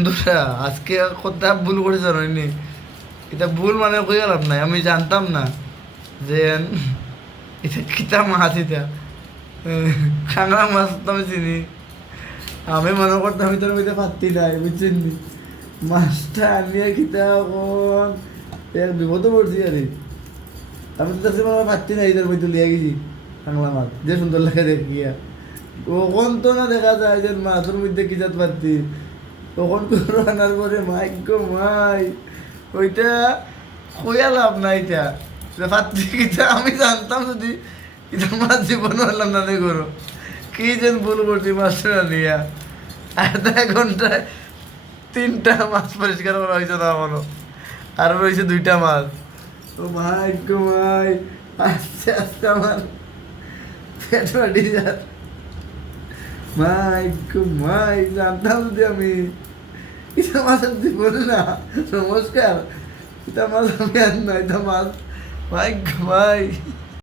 বন্ধুরা আজকে কথা ভুল করেছে হয়নি, এটা ভুল মানে কই গেলাম নাই, আমি জানতাম না যে এটা কিতা মাছ, এটা খাংরা মাছ তো আমি চিনি। আমি মনে করতাম আমি তোর মধ্যে পাত্তি নাই, বুঝছেন নি? মাছটা আনিয়ে কিতা এখন বিপদে পড়ছি আরে। আমি তো দেখছি মনে পাত্তি নাই, তোর মধ্যে লিয়ে গেছি খাংলা মাছ, যে সুন্দর লাগে দেখিয়া। কখন তো না দেখা যায় যে মাছের মধ্যে কি জাত পাত্তি, তখন করে আনার পরে মাই গো মাই, ওইটা কইয়া লাভ নাই। এটা পাত্রী কিটা আমি জানতাম, যদি এটা মাছ জীবন হলাম না করো কি যেন ভুল করছি মাছটা নিয়া। আধা ঘন্টায় 3টা মাছ পরিষ্কার করা হয়েছে না আমারও, আর রয়েছে 2টা মাছ। ও ভাই গো ভাই, আস্তে আস্তে আমার পেট ফাটি যায়। মাই গো মাই, জানতাম যদি আমি এটা মাছ জীবন না। নমস্কার, এটা মাছ আমি আর না, এটা মাছ ভাই গো ভাই।